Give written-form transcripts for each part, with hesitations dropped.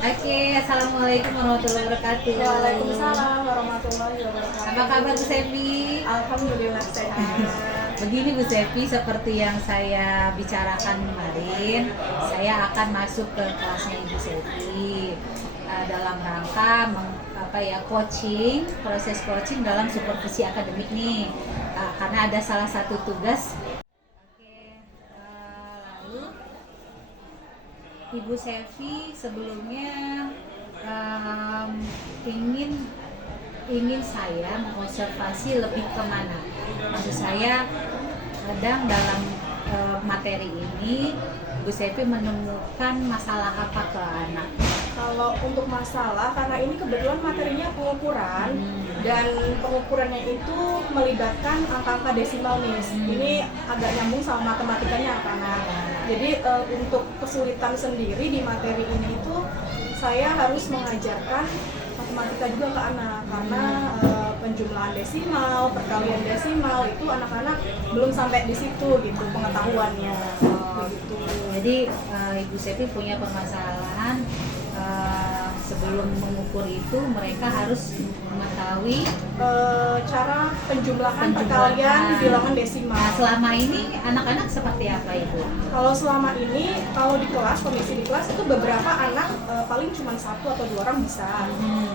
Oke, assalamualaikum warahmatullahi wabarakatuh. Waalaikumsalam warahmatullahi wabarakatuh. Apa kabar Bu Sevi? Alhamdulillah sehat. Begini Bu Sevi, seperti yang saya bicarakan kemarin, saya akan masuk ke kelasnya Ibu Sevi dalam rangka coaching, proses coaching dalam supervisi akademik nih. Karena ada salah satu tugas. Oke, lalu Ibu Sevi sebelumnya ingin ingin saya mengobservasi lebih kemana. Maksud saya kadang dalam materi ini Bu Sevi menemukan masalah apa ke anak. Kalau untuk masalah, karena ini kebetulan materinya pengukuran dan pengukurannya itu melibatkan angka-angka desimal nih. Ini agak nyambung sama matematikanya karena jadi untuk kesulitan sendiri di materi ini itu saya harus mengajarkan matematika juga ke anak karena penjumlahan desimal, perkalian desimal itu anak-anak belum sampai di situ gitu pengetahuannya. Gitu. Jadi Ibu Sevi punya permasalahan sebelum mengukur itu mereka harus mengetahui cara penjumlahan perkalian bilangan desimal. Nah, selama ini anak-anak seperti apa Ibu? Kalau selama ini, kalau di kelas, kondisi di kelas itu beberapa anak paling cuma 1 atau 2 orang bisa.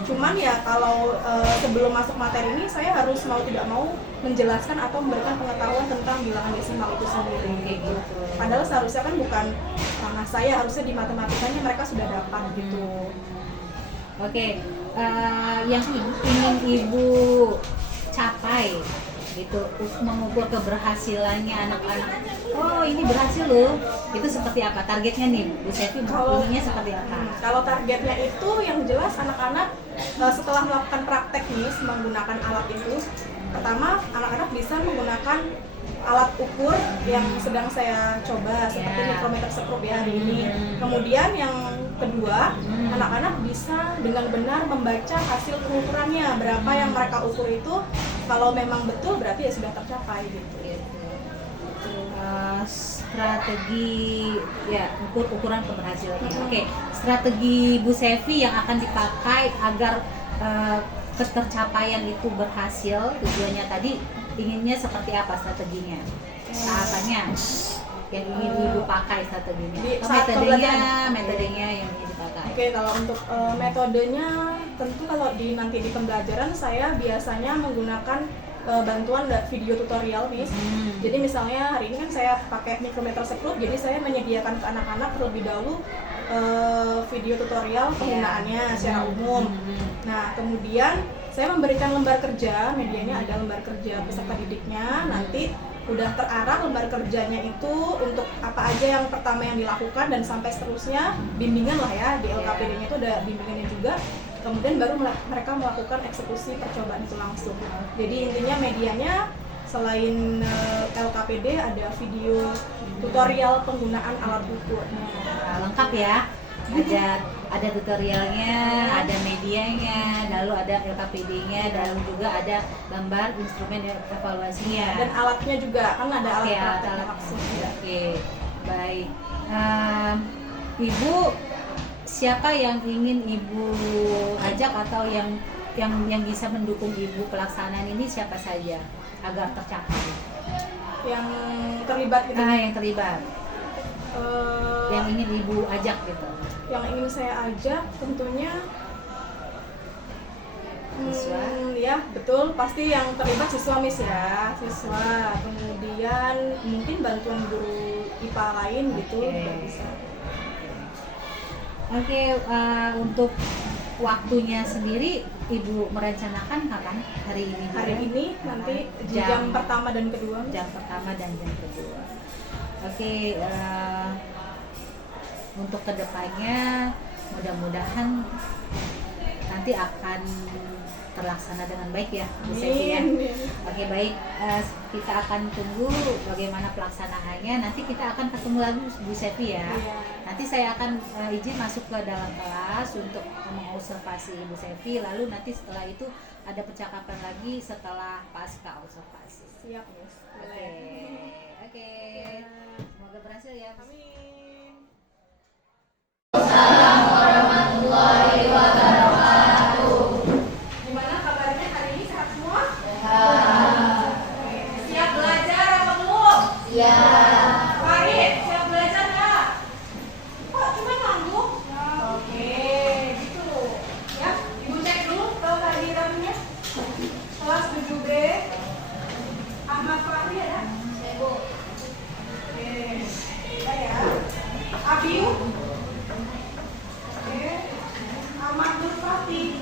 Cuman ya kalau sebelum masuk materi ini saya harus mau tidak mau menjelaskan atau memberikan pengetahuan tentang bilangan desimal itu sendiri. Gitu. Padahal seharusnya kan bukan ranah saya, harusnya di matematikanya mereka sudah dapat gitu. Oke, yang ingin Ibu capai itu mengukur keberhasilannya anak-anak. Oh, ini berhasil loh. Itu seperti apa targetnya nih Bu Sevi? Ininya seperti apa? Kalau targetnya itu yang jelas anak-anak setelah melakukan praktek nih menggunakan alat itu, pertama anak-anak bisa menggunakan alat ukur yang sedang saya coba seperti mikrometer sekrup ya hari ini. Kemudian yang kedua, anak-anak bisa dengan benar membaca hasil pengukurannya, berapa yang mereka ukur itu, kalau memang betul berarti ya sudah tercapai gitu. Strategi ya ukuran keberhasilan. Oke, strategi Bu Sevi yang akan dipakai agar ketercapaian itu berhasil, tujuannya tadi inginnya seperti apa strateginya? Tahapannya yang ingin Ibu pakai strateginya. Metodenya yang ingin dipakai. Oke, kalau untuk metodenya tentu kalau nanti di pembelajaran saya biasanya menggunakan bantuan video tutorial nih. Jadi misalnya hari ini kan saya pakai mikrometer sekrup, jadi saya menyediakan ke anak-anak terlebih dahulu video tutorial penggunaannya secara umum. Nah, kemudian saya memberikan lembar kerja, medianya ada lembar kerja peserta didiknya, nanti udah terarah lembar kerjanya itu untuk apa aja yang pertama yang dilakukan dan sampai seterusnya bimbingan lah ya, di LKPD-nya itu ada bimbingannya juga. Kemudian baru mereka melakukan eksekusi percobaan itu langsung. Jadi intinya medianya selain LKPD ada video tutorial penggunaan alat ukurnya. Lengkap ya. Ada tutorialnya, ada medianya, lalu ada LKPD-nya, dan juga ada gambar instrumen evaluasinya. Dan alatnya juga kan ada alat langsung. Oke, baik. Ibu, siapa yang ingin Ibu ajak atau yang bisa mendukung Ibu pelaksanaan ini siapa saja agar tercapai? Yang terlibat gitu. Yang terlibat. Yang ingin Ibu ajak gitu. Yang ingin saya ajak tentunya siswa. Ya betul, pasti yang terlibat siswa Miss ya, siswa. Kemudian mungkin bantuan guru IPA lain gitu juga bisa. Oke, untuk waktunya sendiri Ibu merencanakan kapan? Hari ini? Hari ini nanti jam pertama dan kedua. Jam pertama dan jam kedua. Oke, untuk kedepannya mudah-mudahan nanti akan terlaksana dengan baik ya Bu Sevi ya. Oke, baik, kita akan tunggu bagaimana pelaksanaannya. Nanti kita akan ketemu lagi Bu Sevi ya. Nanti saya akan izin masuk ke dalam kelas untuk mengobservasi Bu Sevi. Lalu nanti setelah itu ada percakapan lagi setelah pasca observasi. Siap Miss. Oke. Semoga berhasil ya. Amin. Assalamualaikum warahmatullahi Kelas 7B. Ahmad Fahri ada? Oke. Saya. Abiu. Oke. Ahmad Nur Fatih.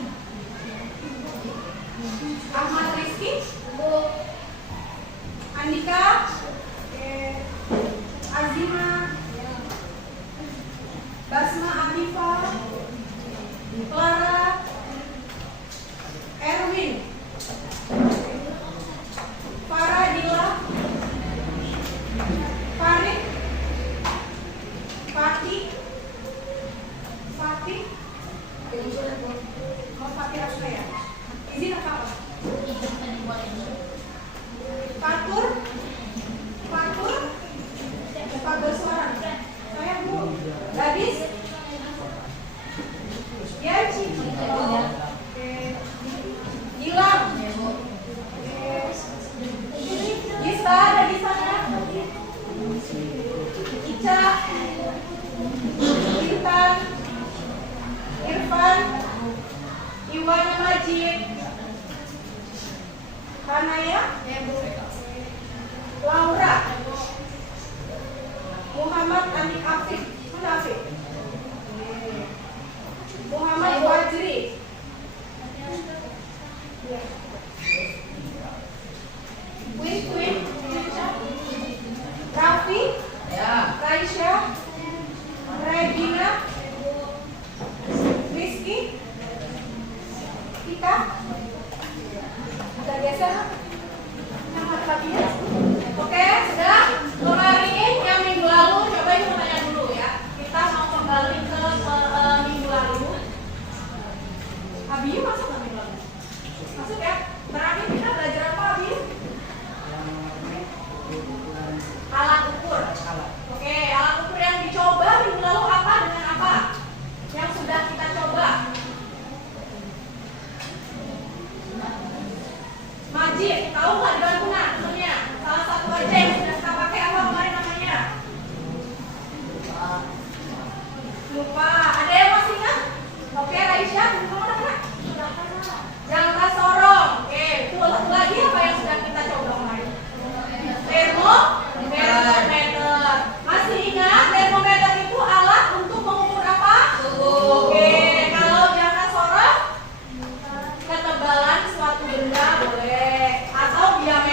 Ahmad Rizky. Andika. Oke. Azima. Basma Anifa. Clara. Erwin. Faradila. Farid. Fatih. Fatih. Mau Fatih Rasna ya? Izin apa? Fatur. Fatur. Cepat bersuara. Saya Bu. Gadis. Yaci. Oke. Gilang. Oke. Gista ada di sana. Ica. Intan. Irfan. Iwan Majid. Hanaya. Laura. Muhammad Anik Afif. Mana Afif? Muhammad Wajri. Queen. Raffi. Raisya. Regina. Rizky. Tika. Ada geser? Yang hati hatinya. Oke, sudah. Kemarin yang minggu lalu, coba ibu tanya dulu ya. Kita mau kembali ke minggu lalu. Abiyu masuk nggak minggu lalu? Masuk ya. Terakhir kita belajar apa Abiyu? Alat ukur. Oke, alat ukur yang dicoba minggu lalu apa dengan apa? Yang sudah kita coba. Majid, tahu nggak dibantu nggak? Maksudnya salah satu aja yang sudah kita pakai apa kemarin namanya? Lupa. Ada yang masih ingat? Oke, Raisya, lupa mana? Jangka sorong. Oke, itu satu lagi apa yang sudah kita coba kemarin? Termometer. Masih ingat termometer itu alat untuk mengukur apa? Suhu. Oke, kalau jangka sorong ketebalan suatu benda boleh atau diameter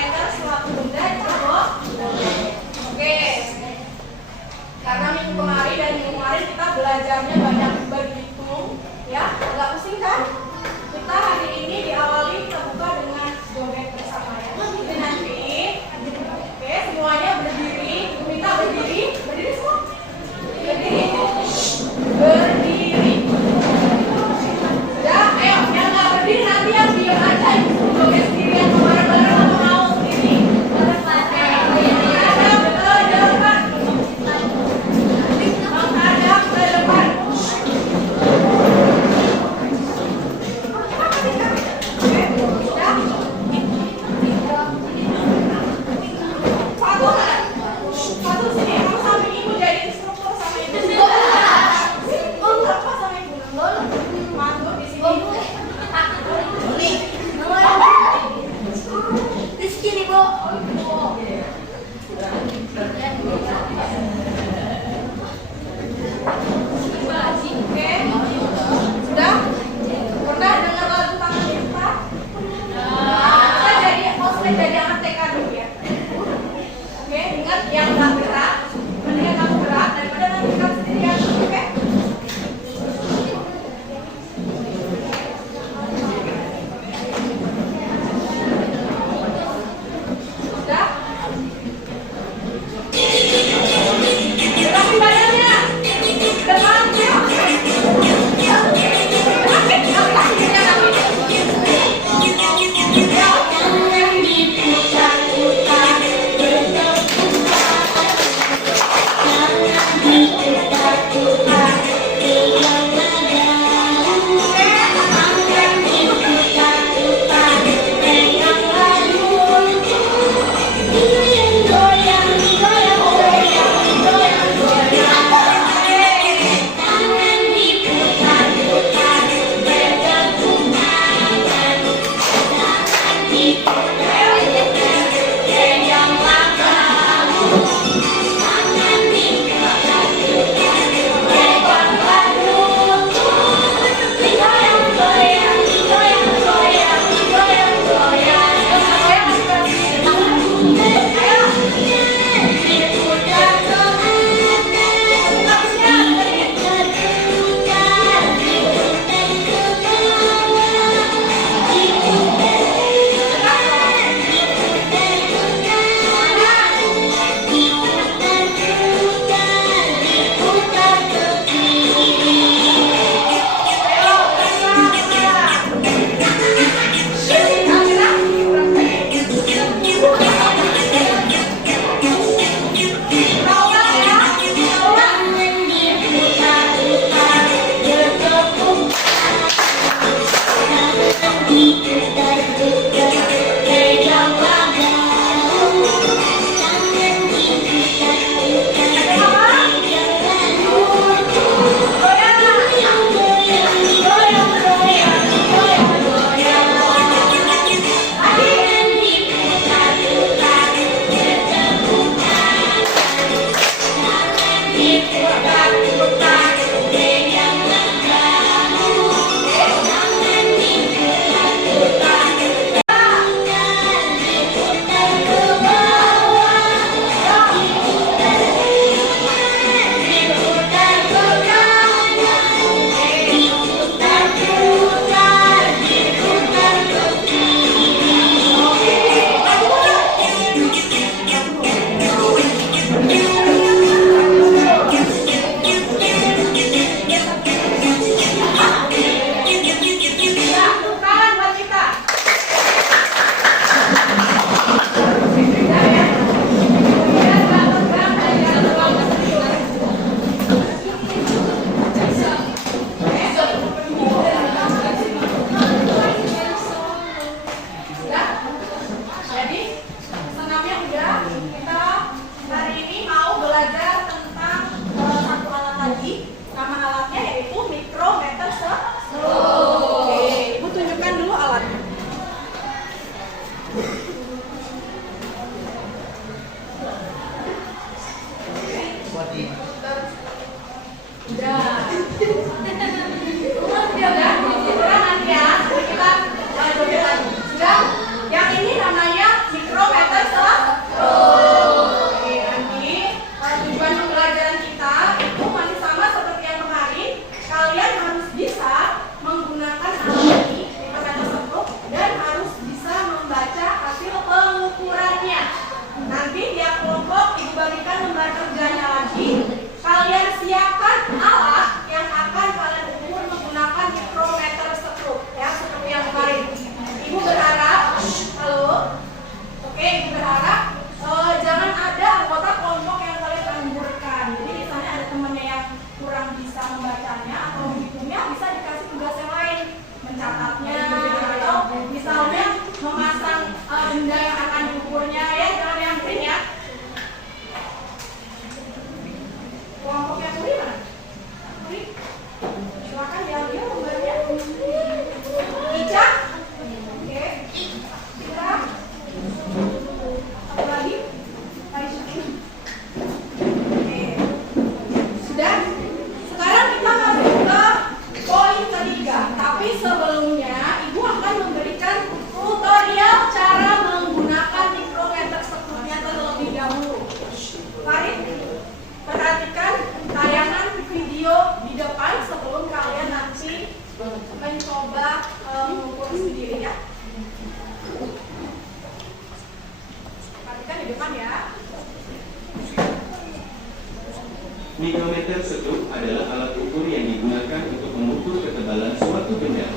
Mikrometer sekrup adalah alat ukur yang digunakan untuk mengukur ketebalan suatu benda.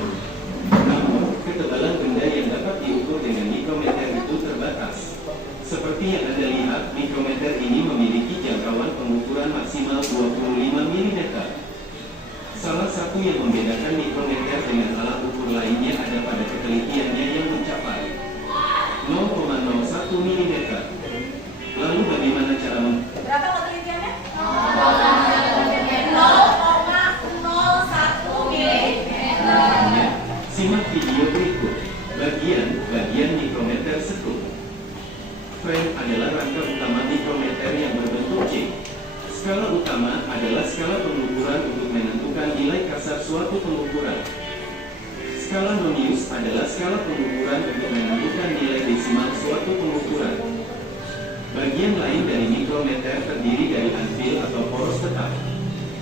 Namun, ketebalan benda yang dapat diukur dengan mikrometer itu terbatas. Seperti yang Anda lihat, mikrometer ini memiliki jangkauan pengukuran maksimal 25 mm. Salah satu yang membedakan mikrometer dengan alat ukur lainnya ada pada ketelitiannya yang mencapai 0,01 mm. Lalu bagaimana cara Berapa ketelitiannya? 0,01 mm. Simak video berikut. Bagian mikrometer Frame adalah rangka utama mikrometer yang berbentuk J. Skala utama adalah skala pengukuran untuk menentukan nilai kasar suatu pengukuran. Skala nonius adalah skala pengukuran untuk menentukan nilai desimal suatu pengukuran. Bagian lain dari mikrometer terdiri dari anvil atau poros tetap,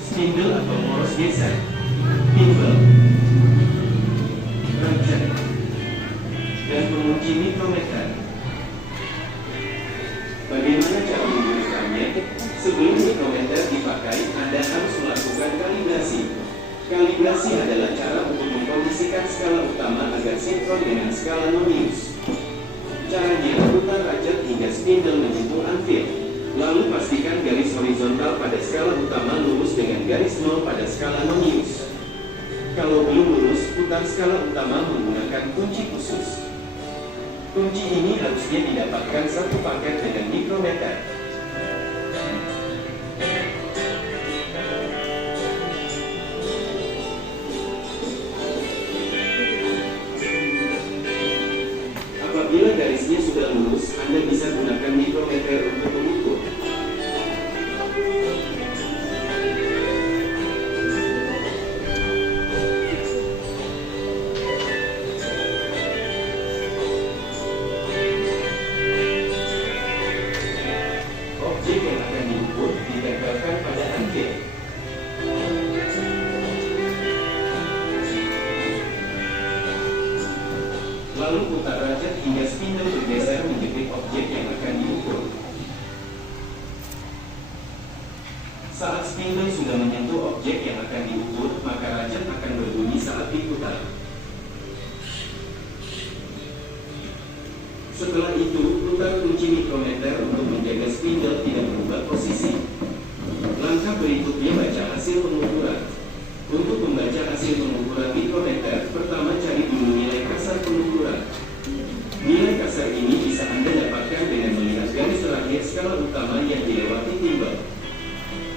spindle atau poros geser, thimble, rajat, dan pengunci mikrometer. Bagaimana cara menggunakannya? Sebelum mikrometer dipakai, Anda harus melakukan kalibrasi. Kalibrasi adalah cara untuk mengkondisikan skala utama agar sinkron dengan skala nonius. Caranya, putar rajat hingga spindle menyentuh anvil. Lalu pastikan garis horizontal pada skala utama lurus dengan garis 0 pada skala nonius. Kalau belum lurus, putar skala utama menggunakan kunci khusus. Kunci ini harusnya didapatkan satu paket dengan mikrometer. Apabila garisnya sudah lurus, Anda bisa gunakan mikrometer untuk mengukur. Objek yang akan diukur ditempelkan pada anvil. Lalu putar rajat hingga spindle bergeser menjepit objek yang akan diukur. Saat spindle sudah menyentuh objek yang akan diukur, maka rajat akan berbunyi saat diputar. Setelah itu, putar kunci mikrometer untuk menjaga spindle tidak berubah posisi. Langkah berikutnya baca hasil pengukuran. Untuk membaca hasil pengukuran mikrometer, pertama cari dulu nilai kasar pengukuran. Nilai kasar ini bisa Anda dapatkan dengan melihat garis terakhir skala utama yang dilewati thimble.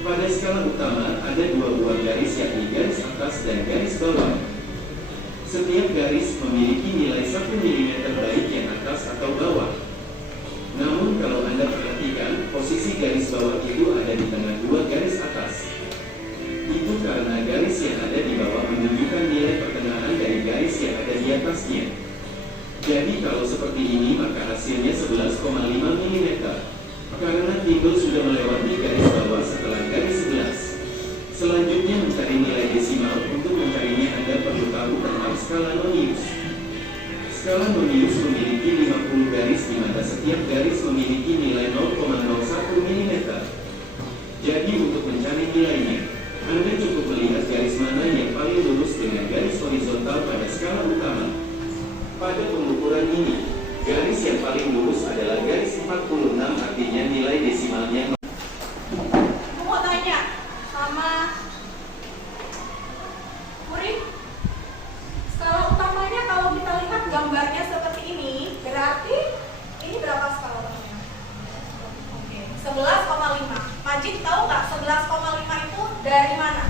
Pada skala utama, ada dua buah garis yakni garis atas dan garis bawah. Setiap garis memiliki nilai 1 mm baik yang atas atau bawah. Namun kalau Anda perhatikan, posisi garis bawah itu ada di tengah dua garis atas. Itu karena garis yang ada di bawah menunjukkan nilai pertengahan dari garis yang ada di atasnya. Jadi kalau seperti ini maka hasilnya 11,5 mm. Karena thimble sudah melewati garis bawah setelah garis 11. Selanjutnya mencari nilai desimal. Untuk mencarinya Anda perlu tahu tentang skala nonius. Skala nonius memiliki 50 garis di mana setiap garis memiliki nilai 0,01 mm. Jadi untuk mencari nilainya, Anda cukup melihat garis mana yang paling lurus dengan garis horizontal pada skala utama. Pada pengukuran ini, garis yang paling lurus adalah garis 46, artinya nilai desimalnya. Aku mau tanya sama Murid, skala utamanya kalau kita lihat gambarnya seperti ini, berarti ini berapa skala utamanya? Oke, 11,5. Majid tahu nggak 11,5 itu dari mana?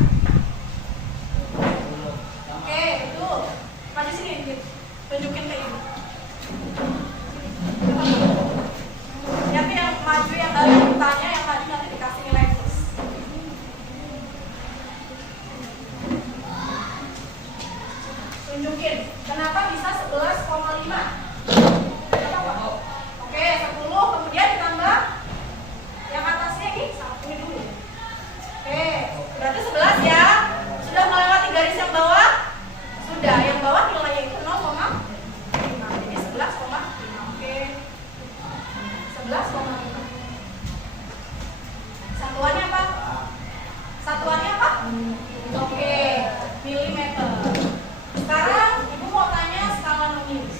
Oke, itu. Majid sini, Majid. Tunjukin ke ibu. Nanti yang maju yang dari tanya, yang maju nanti dikasih nilai plus. Tunjukin, kenapa bisa 11,5? Kenapa? Oke, 10, kemudian ditambah yang atasnya ini, satu ini dulu. Oke, berarti 11 ya. Sudah melewati garis yang bawah? Sudah, yang bawah nilainya itu 0,5. Jadi 11,5. Oke. 11,5. Satuannya apa? Satuannya apa? Oke, milimeter. Sekarang Ibu mau tanya skala nonius.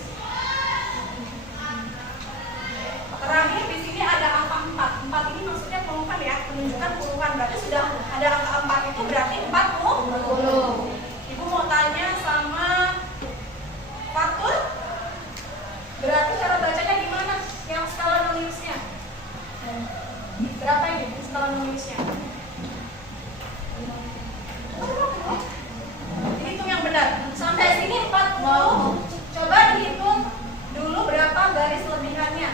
Terakhir di sini ada angka 4. 4 ini maksudnya puluhan ya, menunjukkan puluhan. Berarti sudah ada angka 4 itu berarti 40. Ibu mau tanya sama Fatul. Berarti cara bacanya gimana? Yang skala noniusnya? Berapa ini skala noniusnya? Dihitung yang benar. Sampai sini 40. Coba dihitung dulu berapa garis lebihannya.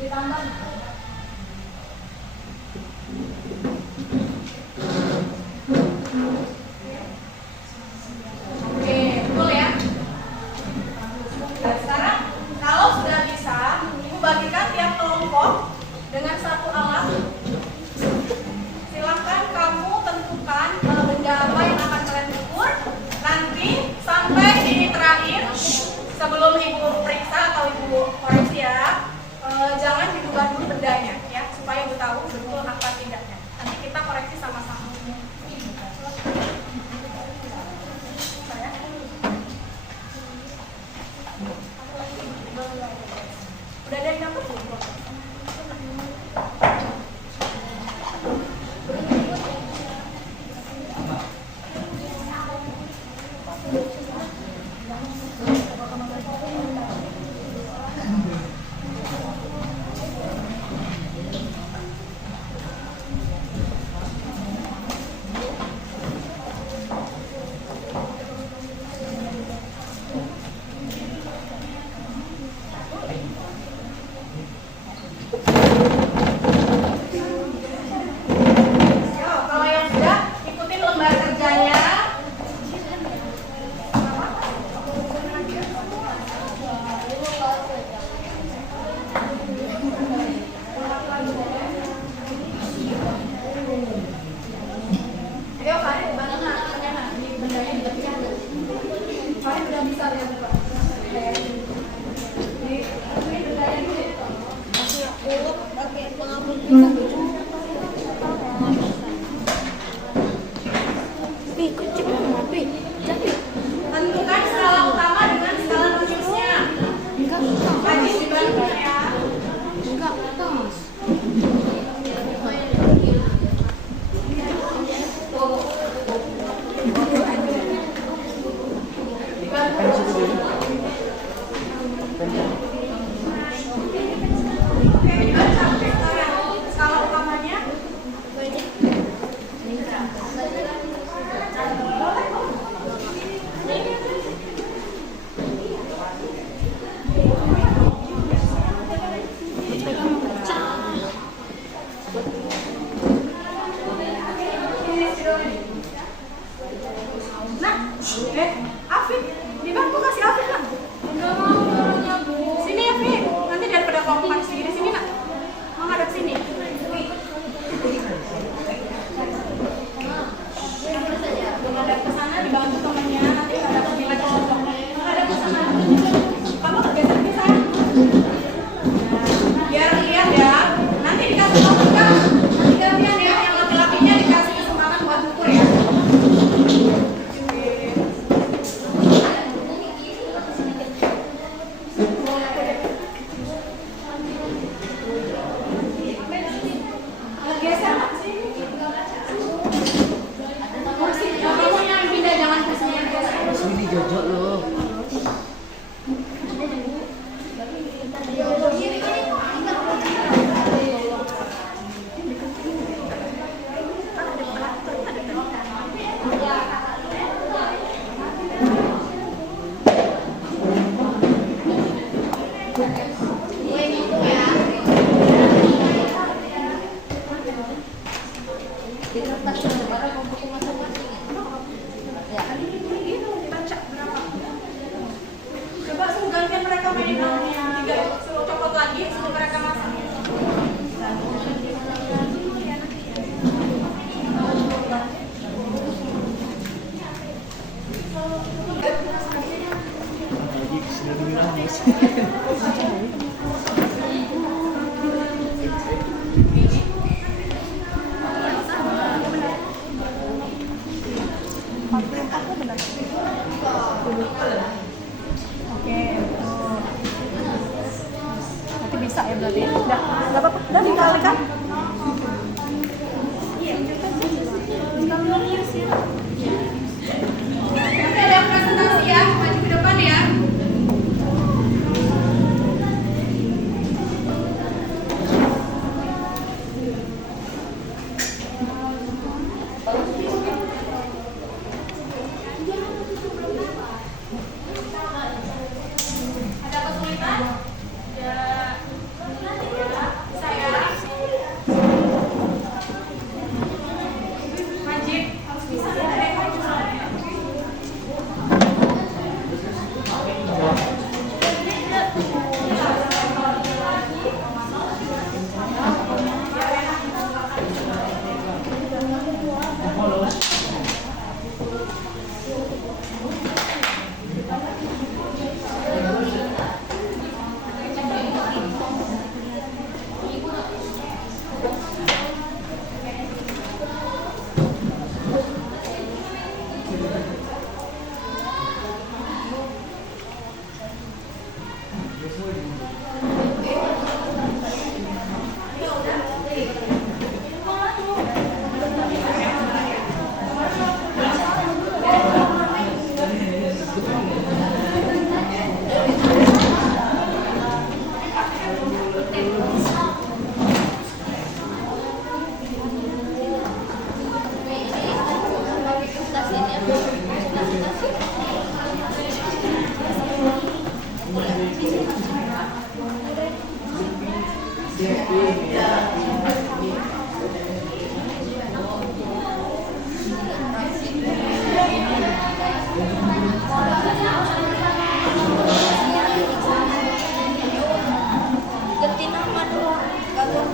ditambah. Oke, betul ya. Dan sekarang kalau sudah bisa, Ibu bagikan tiap kelompok dengan satu alat. Silahkan kamu tentukan benda apa yang akan kalian ukur. Nanti sampai di terakhir, sebelum Ibu periksa atau Ibu koreksi ya, jangan dibuka dulu bendanya ya, supaya Ibu tahu betul apa tidaknya. Nanti kita koreksi sama-sama. Udah ada yang dapat belum? Kalau yang sudah, ikutin lembar kerjanya. Ayo Farid, bantu kerjanya. Ini bendanya dilepaskan. Farid udah bisa lihat Pak. Ini bendanya dulu. Tentukan skala utama dengan skala rumusnya. Wajib dibantu ya. Oke, dibaca skala utamanya. Nah, Afif, dibantu kasih Afif lah. Enggak mau orangnya Bu. Sini Afif, nanti daripada kompak sendiri sini nak. Menghadap sini. Menghadap ke sana dibantu temannya, nanti menghadap ke nilai kelompok. Menghadap ke sana. Kamu tergeser bisa. Biar lihat ya. Nanti dikasih tahu kan. Nanti gantian ya, yang laki-lakinya dikasih kesempatan buat ukur ya. Geser Pak, sini. Kursi, kamu yang pindah, jangan kursinya yang geser. Sini jojok loh. Coba suruh gantian mereka mainin lawannya. Tiga, suruh copot lagi, suruh mereka masang. Oke. Nanti bisa ya berarti. Udah, nggak apa-apa. Udah dikalikan. Nanti ada presentasi ya, maju ke depan ya. Ada kesulitan? Ya. ganti nama doang kagak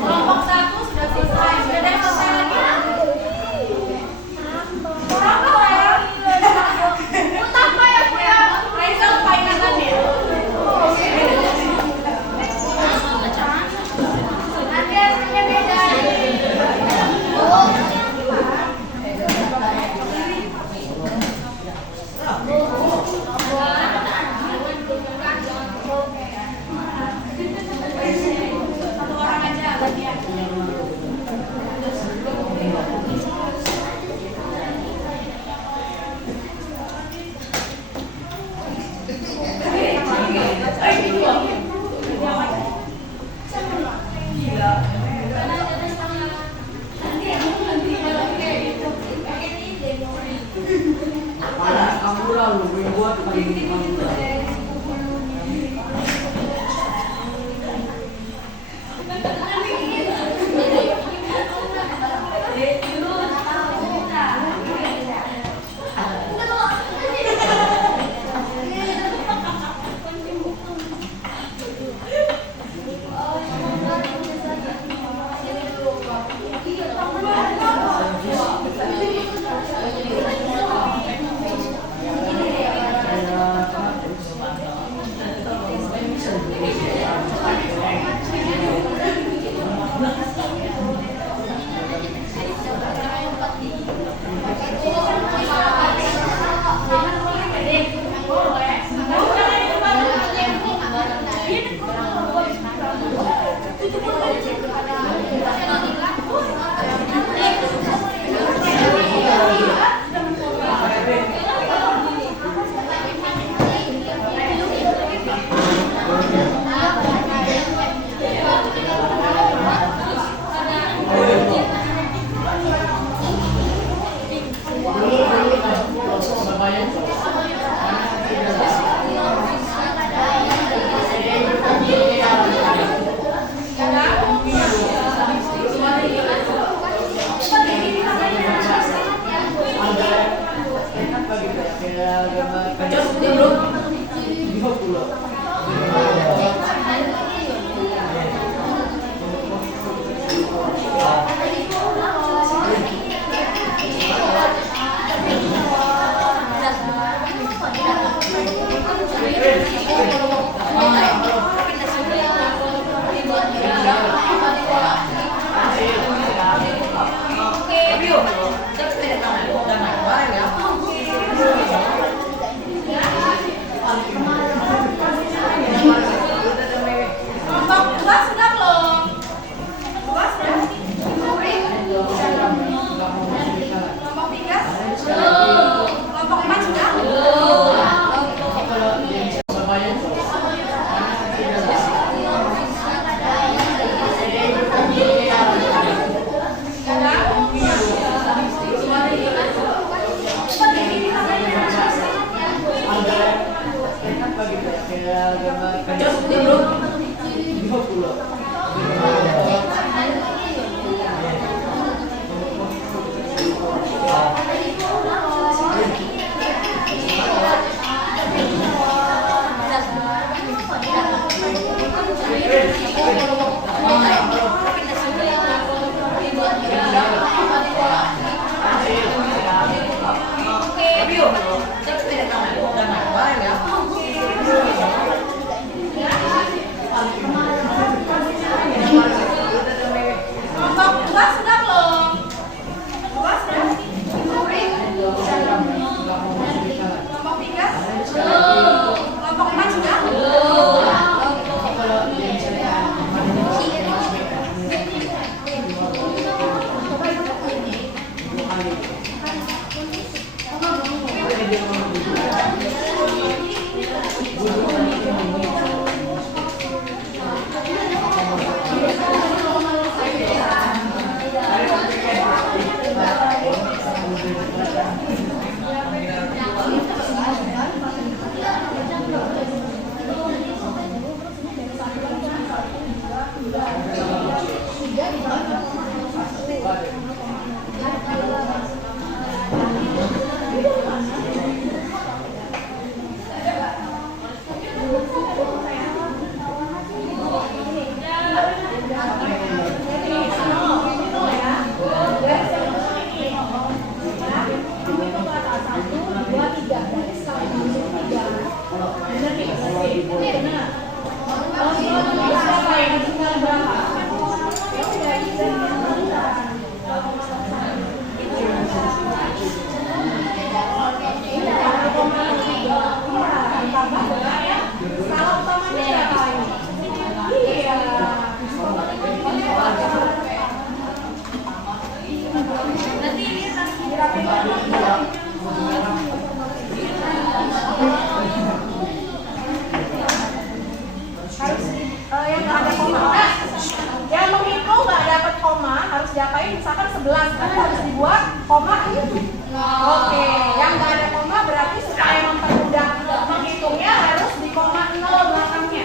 kelompok 1 sudah selesai. Sudah ada yang selesai lagi? Berapa ya? Utama ya Bu ya? Raisa lupa ingatannya. Nanti hasilnya beda. Satu orang aja latihan. Kamu lalu buat Yang nggak ada koma, yang menghitung nggak dapat koma harus diapain? Misalkan 11, berarti harus dibuat koma. Oke, yang nggak ada koma berarti supaya mempermudah menghitungnya harus di koma 0 belakangnya.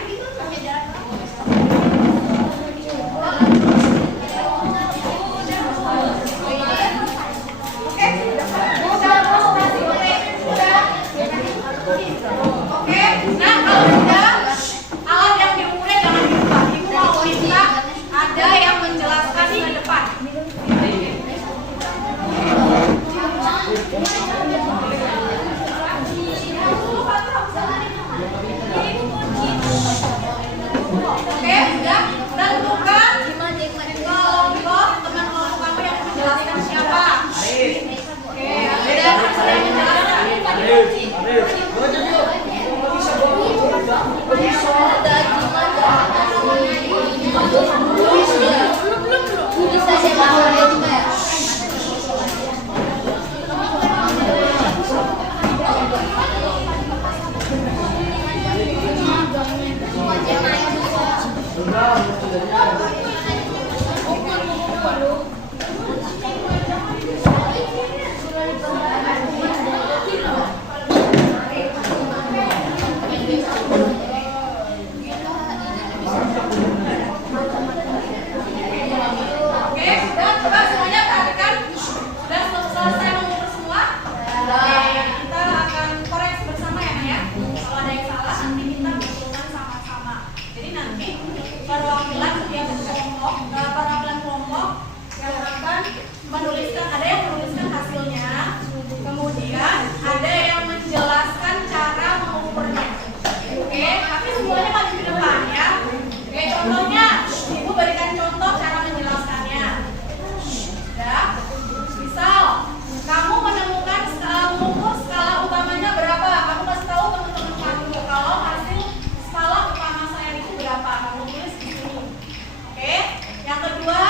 Yang kedua,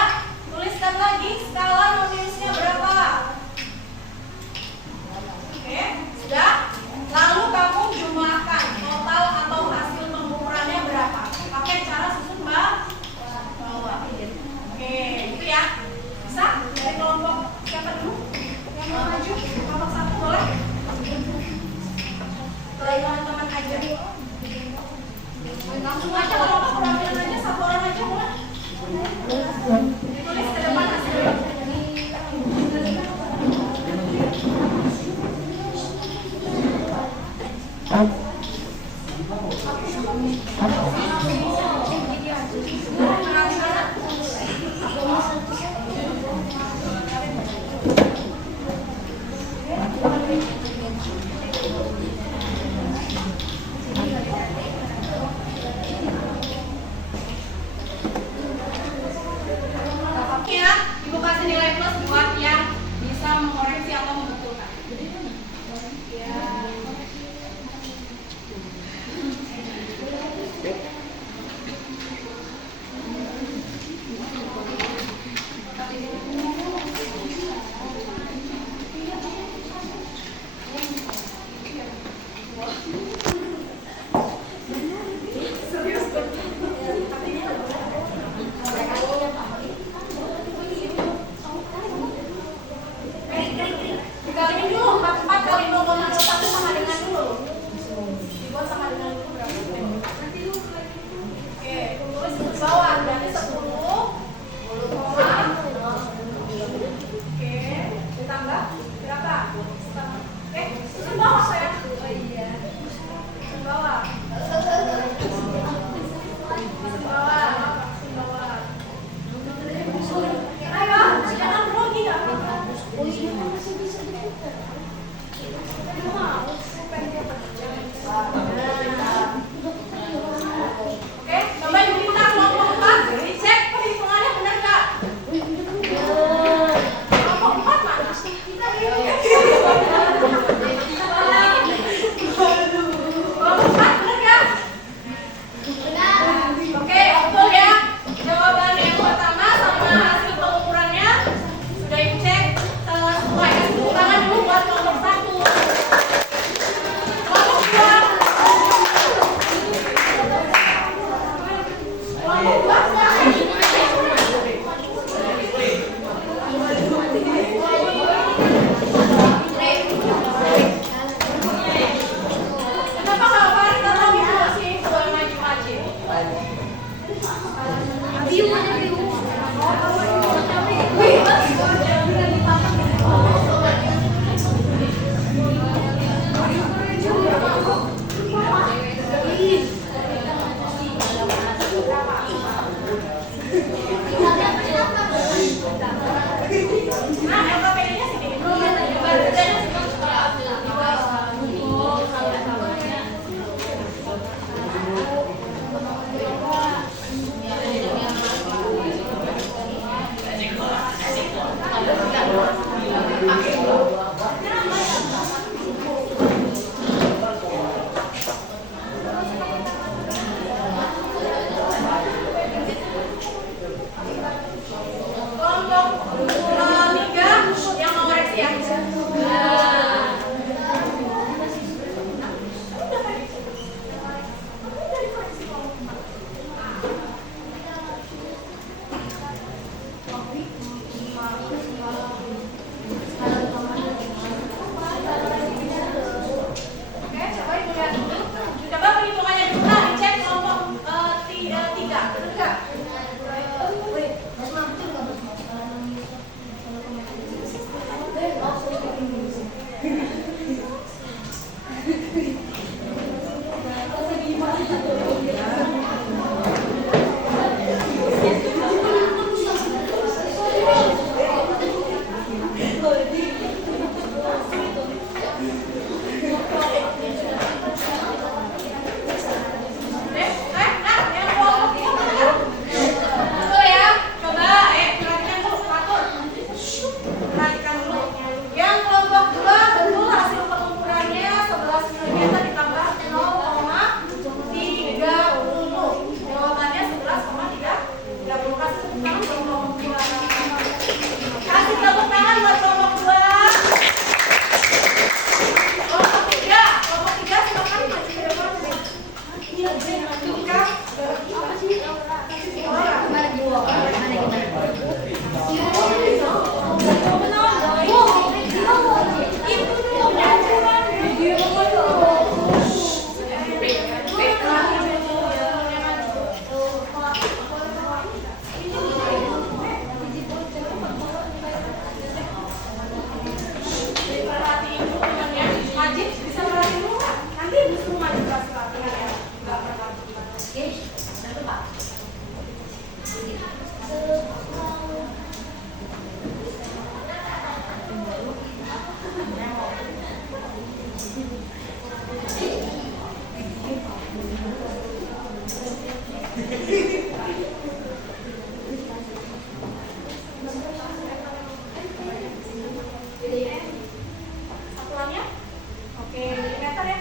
tuliskan lagi skala radiusnya berapa. Langsung aja kalau nggak perwakilan aja, satu orang aja boleh. Tulis ke depan hasilnya. Ya, Ibu kasih nilai plus buat yang bisa mengoreksi atau membetulkan. Ya. Satuannya? Oke, milimeter ya.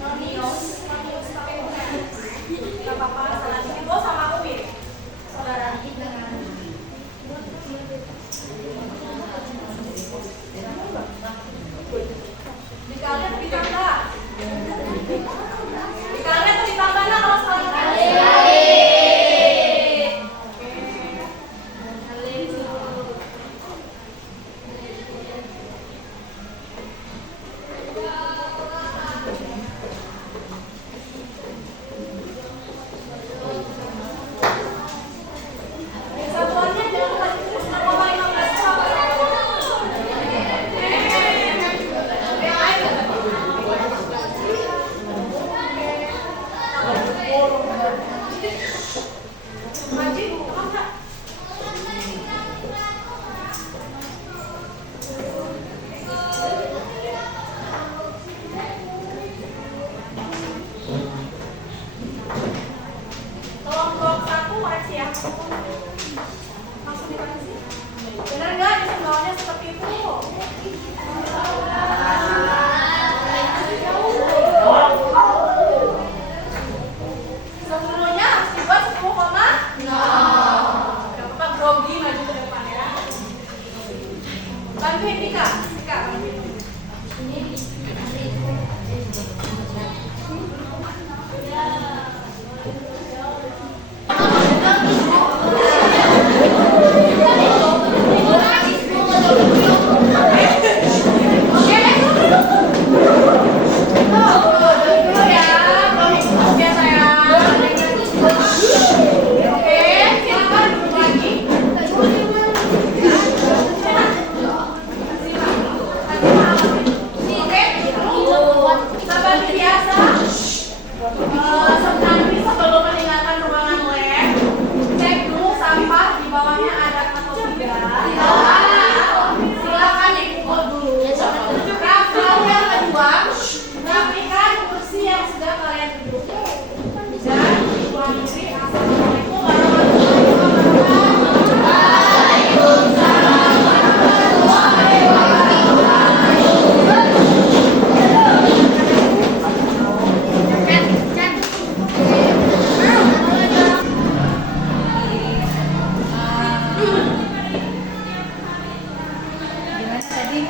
Manius pakai bukan? Gak apa-apa, salah dikit. Oh, sama aku mirip. Saudara. Dikali atau ditambah? Dikali atau ditambah lah kalau sekali kali? Satuannya jangan lupa ditulis 0,15 itu apa? Haji, paham nggak? Tolong blok 1 koreksi ya. Langsung dikoreksi. Benar nggak disimbolnya seperti itu? Seluruhnya harus dibuat 10,0. Gak apa-apa, grogi maju ke depan ya. Bantuin Dika, bantuin. Sebelum meninggalkan ruangan lab, cek dulu sampah di bawahnya ada atau tidak. Silakan dipukul dulu. Kalau yang kedua, rapikan kursi yang sudah kalian duduk. Dan buang diri. Assalamualaikum warahmatullahi Gimana tadi?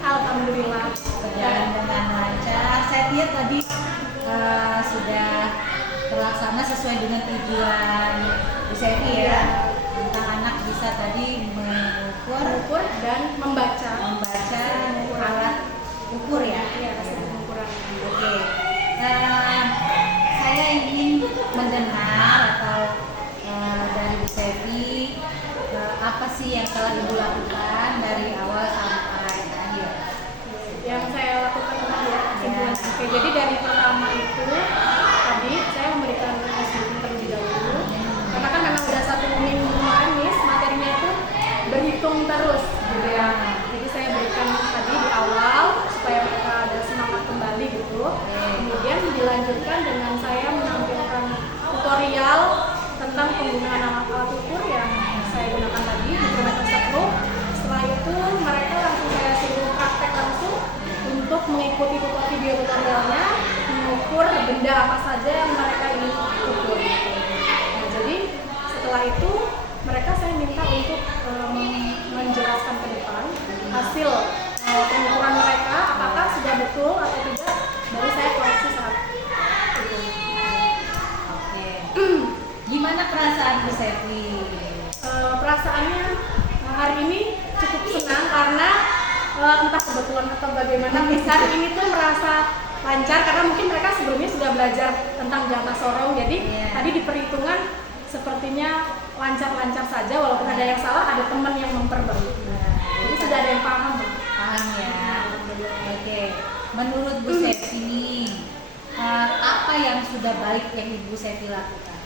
Alhamdulillah. Berjalan dengan lancar. Saya lihat tadi sudah terlaksana sesuai dengan tujuan Bu Sevi ya. Tentang anak bisa tadi mengukur Dan membaca. alat ukur ya. Iya, hasil pengukuran. Oke. Saya ingin mendengar atau dari Bu Sevi apa sih yang telah Ibu lakukan dari awal sampai akhir? Yang saya lakukan tadi ya, kesimpulan. Oke, jadi dari pertama itu tadi saya memberikan SBM terlebih dahulu karena kan memang udah 1 minggu kemarin nih materinya itu berhitung terus gitu ya. Jadi saya berikan tadi di awal supaya mereka ada semangat kembali gitu. Kemudian dilanjutkan dengan saya menampilkan tutorial tentang penggunaan alat ukur yang saya gunakan tadi, mikrometer sekrup. Setelah itu mereka langsung saya suruh praktek langsung untuk mengikuti video tutorialnya, mengukur benda apa saja yang mereka ingin ukur. Nah, jadi setelah itu mereka saya minta untuk menjelaskan ke depan hasil pengukuran mereka apakah sudah betul atau tidak, baru saya koreksi saat itu. Oke. Gimana perasaan Bu Sevi? Perasaannya hari ini cukup senang karena entah kebetulan atau bagaimana hari ini tuh merasa lancar karena mungkin mereka sebelumnya sudah belajar tentang jangka sorong, jadi tadi di perhitungan sepertinya lancar-lancar saja walaupun ada yang salah, ada teman yang memperbaiki. Jadi sudah ada yang paham. Paham ya. Oke. Menurut Bu Sevi, apa yang sudah baik yang Ibu Sevi lakukan?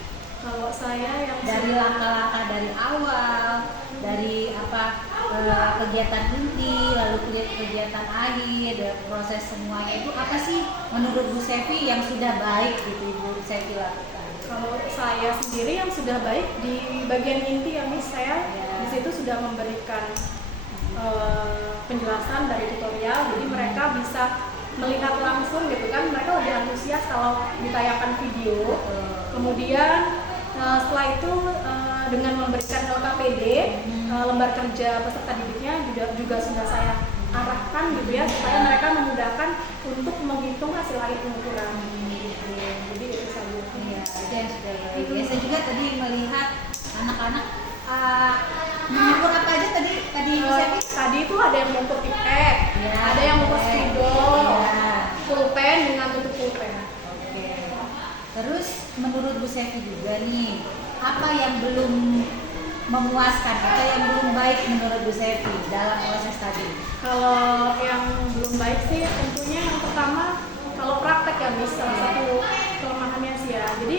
Kalau saya yang Dari langkah-langkah dari awal, dari apa kegiatan inti, lalu kegiatan akhir, dan proses semuanya itu apa sih menurut Bu Sevi yang sudah baik gitu Bu Sevi lakukan? Kalau saya sendiri yang sudah baik di bagian inti ya Miss, saya di situ sudah memberikan penjelasan dari tutorial, jadi mereka bisa melihat langsung gitu kan, mereka lebih antusias kalau ditayangkan video. Kemudian setelah itu dengan memberikan LKPD, lembar kerja peserta didiknya juga sudah saya arahkan gitu ya, supaya mereka memudahkan untuk menghitung hasil akhir pengukuran. Jadi itu saja. Iya, itu yang sudah baik. Saya juga tadi melihat anak-anak mengukur apa aja tadi Bu Sevi? Tadi itu ada yang mengukur pipet, Ya, ada yang mengukur pipet. spidol, Ya. pulpen dengan tutup pulpen. Oke. Terus menurut Bu Sevi juga nih, apa yang belum memuaskan atau yang belum baik menurut Bu Sevi dalam proses tadi? Kalau yang belum baik sih tentunya yang pertama kalau praktek ya Miss, salah satu kelemahannya sih ya. Jadi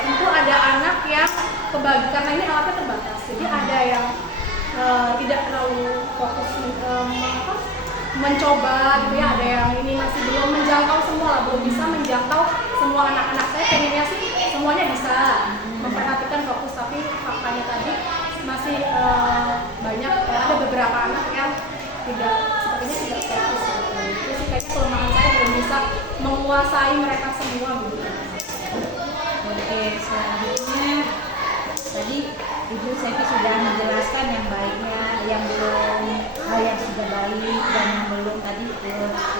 tentu ada anak yang kebagi karena ini alatnya terbatas. Jadi ada yang tidak terlalu fokus mencoba gitu ya, ada yang ini masih belum menjangkau semua, belum bisa menjangkau semua anak-anak. Saya pengennya sih semuanya bisa memperhatikan fokus, tapi faktanya tadi masih banyak ada beberapa anak yang sepertinya tidak fokus gitu. Itu sih kayaknya kelemahan saya, belum bisa menguasai mereka semua gitu. Oke, selanjutnya tadi Ibu Sevi sudah menjelaskan yang baiknya, yang belum, hal yang sudah baik dan yang belum tadi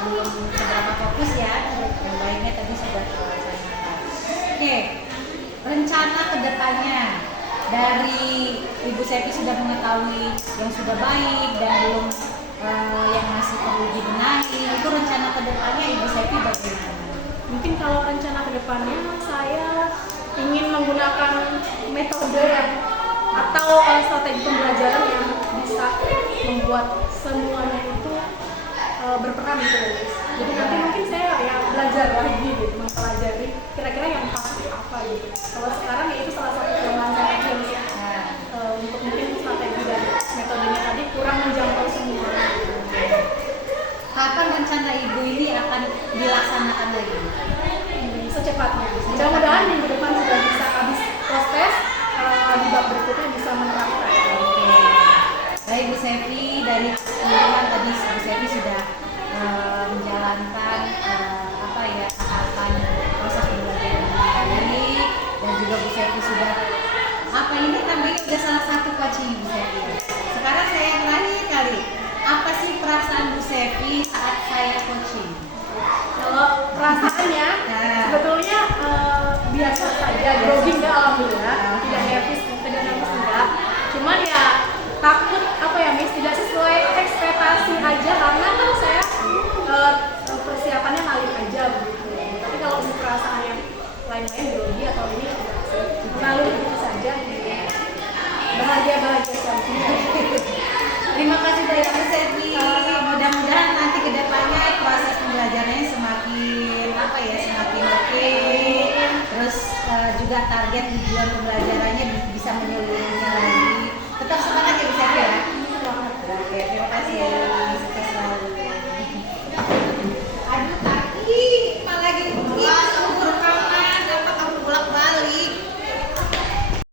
belum seberapa fokus ya. Yang baiknya tadi sudah terlaksanakan. Oke, rencana kedepannya dari Ibu Sevi sudah mengetahui yang sudah baik dan belum yang masih perlu dibenahi. Itu rencana kedepannya Ibu Sevi bagaimana? Mungkin kalau rencana kedepannya saya ingin menggunakan metode yang atau strategi pembelajaran yang bisa membuat semuanya itu berperan gitu guys. Jadi nanti mungkin saya ya belajar lagi gitu, mempelajari kira-kira yang pas itu apa gitu. Kalau sekarang ya itu salah satu kelemahan saya aja sih. Untuk mungkin strategi dan metodenya tadi kurang menjangkau semua. Kapan rencana Ibu ini akan dilaksanakan lagi? Secepatnya. Mudah-mudahan minggu depan sudah bisa habis proses, di bab berikutnya bisa menerapkan. Oke. Baik Bu Sevi, dari pilihan tadi Bu Sevi sudah menjalankan tahapan proses pembelajaran ini, dan juga Bu Sevi sudah ini namanya udah salah satu coaching Bu Sevi. Sekarang saya terakhir kali, apa sih perasaan Bu Sevi saat saya coaching? Kalau perasaannya sebetulnya biasa saja, grogi enggak, alhamdulillah, tidak nervous enggak. Cuman ya takut Miss, tidak sesuai ekspektasi aja, karena kan saya persiapannya ngalir aja begitu. Tapi kalau untuk perasaan yang lain-lain grogi atau ini lalu begitu saja, bahagia saja. Terima kasih banyak Bu Sevi. Mudah-mudahan nanti kedepannya proses pembelajarannya semakin oke. Terus juga target tujuan pembelajarannya bisa menyeluruh